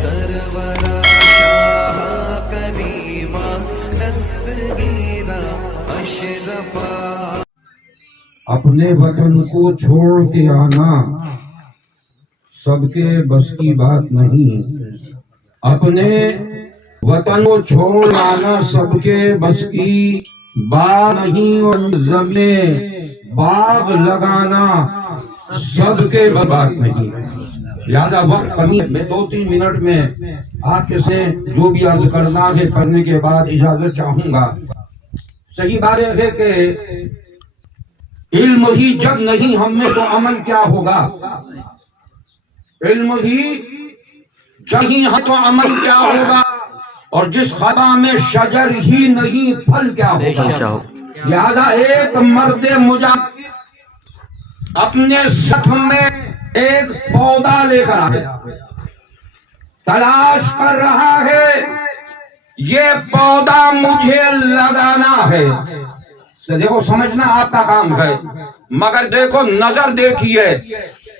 سرورا شاہ کریمہ دستگیرہ اشرفا۔ اپنے وطن کو چھوڑ کے آنا سب کے بس کی بات نہیں، اپنے وطن کو چھوڑ آنا سب کے بس کی بات نہیں، اور زمین باغ لگانا سب کے بات نہیں۔ لہذا وقت کمی ہے، میں 2-3 منٹ میں آپ کے سے جو بھی عرض کرنا ہے کرنے کے بعد اجازت چاہوں گا۔ صحیح بات ہے کہ علم ہی جب نہیں ہم میں تو عمل کیا ہوگا؟ علم ہی جب ہی ہے تو عمل کیا ہوگا؟ اور جس خدا میں شجر ہی نہیں پھل کیا ہوگا؟ لہذا ایک مرد مجاہد اپنے صف میں ایک پودا لے کر آئے، تلاش کر رہا ہے یہ پودا مجھے لگانا ہے۔ دیکھو سمجھنا آپ کا کام ہے، مگر دیکھو نظر دیکھیے،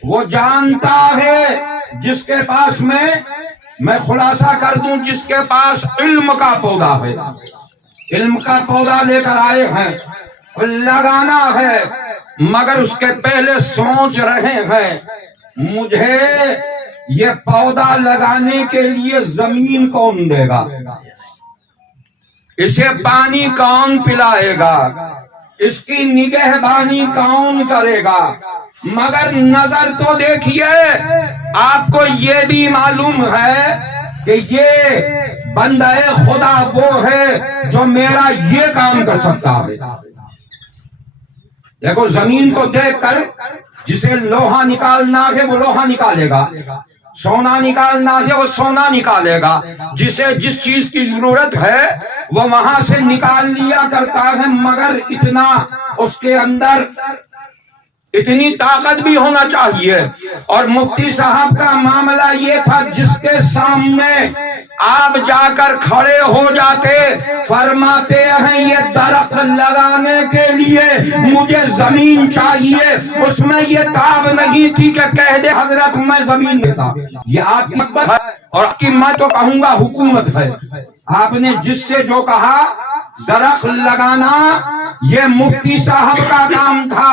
وہ جانتا ہے جس کے پاس میں خلاصہ کر دوں، جس کے پاس علم کا پودا ہے، علم کا پودا لے کر آئے ہیں، لگانا ہے، مگر اس کے پہلے سوچ رہے ہیں مجھے یہ پودا لگانے کے لیے زمین کون دے گا، اسے پانی کون پلائے گا، اس کی نگہبانی کون کرے گا۔ مگر نظر تو دیکھیے، آپ کو یہ بھی معلوم ہے کہ یہ بندہ خدا وہ ہے جو میرا یہ کام کر سکتا ہے۔ دیکھو زمین کو دیکھ کر جسے لوہا نکالنا ہے وہ لوہا نکالے گا، سونا نکالنا ہے وہ سونا نکالے گا، جسے جس چیز کی ضرورت ہے وہ وہاں سے نکال لیا کرتا ہے، مگر اتنا اس کے اندر اتنی طاقت بھی ہونا چاہیے۔ اور مفتی صاحب کا معاملہ یہ تھا، جس کے سامنے آپ جا کر کھڑے ہو جاتے، فرماتے ہیں یہ درخت لگانے کے لیے مجھے زمین چاہیے، اس میں یہ تاب نہیں تھی کہ کہہ دے حضرت میں زمین دیتا۔ یہ آپ کی محبت ہے، اور آپ کی میں تو کہوں گا حکومت ہے۔ آپ نے جس سے جو کہا درخت لگانا یہ مفتی صاحب کا کام تھا،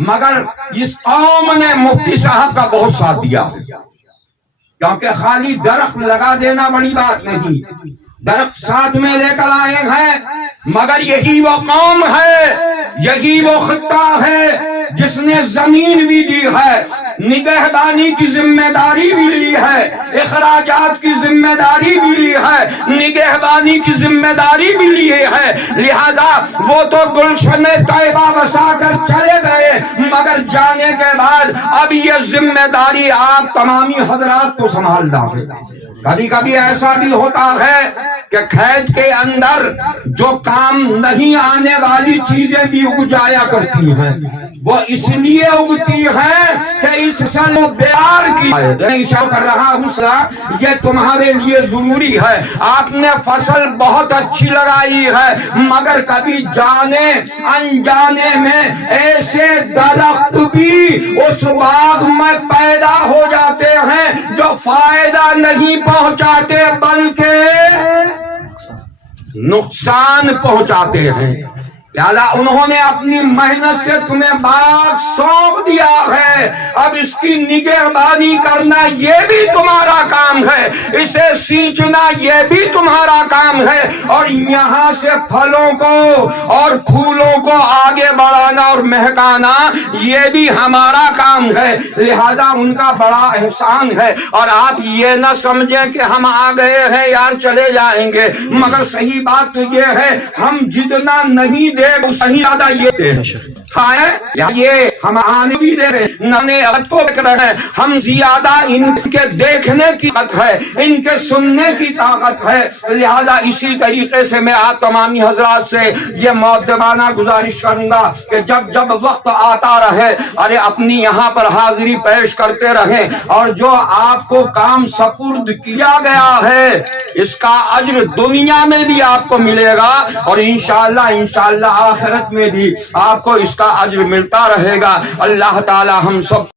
مگر اس قوم نے مفتی صاحب کا بہت ساتھ دیا، کیونکہ خالی درخت لگا دینا بڑی بات نہیں، درخت ساتھ میں لے کر آئے ہیں، مگر یہی وہ قوم ہے، یہی وہ خطہ ہے جس نے زمین بھی دی ہے، نگہبانی کی ذمہ داری بھی لی ہے، اخراجات کی ذمہ داری بھی لی ہے، نگہبانی کی ذمہ داری بھی لی ہے۔ لہذا وہ تو گلشن طیبہ بسا کر چلے گئے، مگر جانے کے بعد اب یہ ذمہ داری آپ تمامی حضرات کو سنبھالنا ہے۔ کبھی کبھی ایسا بھی ہوتا ہے کہ کھیت کے اندر جو کام نہیں آنے والی چیزیں بھی اگ جایا کرتی ہیں، وہ اس لیے اگتی ہیں کہ اس سال بیار کی اشارہ کر رہا ہوں، یہ تمہارے لیے ضروری ہے۔ آپ نے فصل بہت اچھی لگائی ہے، مگر کبھی جانے انجانے میں ایسے درخت بھی اس باغ میں پیدا ہو جاتے ہیں جو فائدہ نہیں پہنچاتے بلکہ نقصان پہنچاتے ہیں۔ لہذا انہوں نے اپنی محنت سے تمہیں باغ سونپ دیا ہے، اب اس کی نگہبانی کرنا یہ بھی تمہارا کام ہے، اسے سینچنا یہ بھی تمہارا کام ہے، اور یہاں سے پھلوں کو اور پھولوں کو آگے بڑھانا اور مہکانا یہ بھی ہمارا کام ہے۔ لہذا ان کا بڑا احسان ہے، اور آپ یہ نہ سمجھیں کہ ہم آ گئے ہیں یار چلے جائیں گے، مگر صحیح بات تو یہ ہے ہم جتنا نہیں صحیح زیادہ یہ دے یہ ہم آنے بھی دے رہے ہیں، ہم زیادہ ان کے دیکھنے کی طاقت ہے، ان کے سننے کی طاقت ہے۔ لہذا اسی طریقے سے میں آپ تمامی حضرات سے یہ مؤدبانہ گزارش کروں گا کہ جب جب وقت آتا رہے ارے اپنی یہاں پر حاضری پیش کرتے رہیں، اور جو آپ کو کام سپرد کیا گیا ہے اس کا اجر دنیا میں بھی آپ کو ملے گا، اور انشاءاللہ آخرت میں بھی آپ کو اس کا اجر ملتا رہے گا۔ اللہ تعالی ہم سب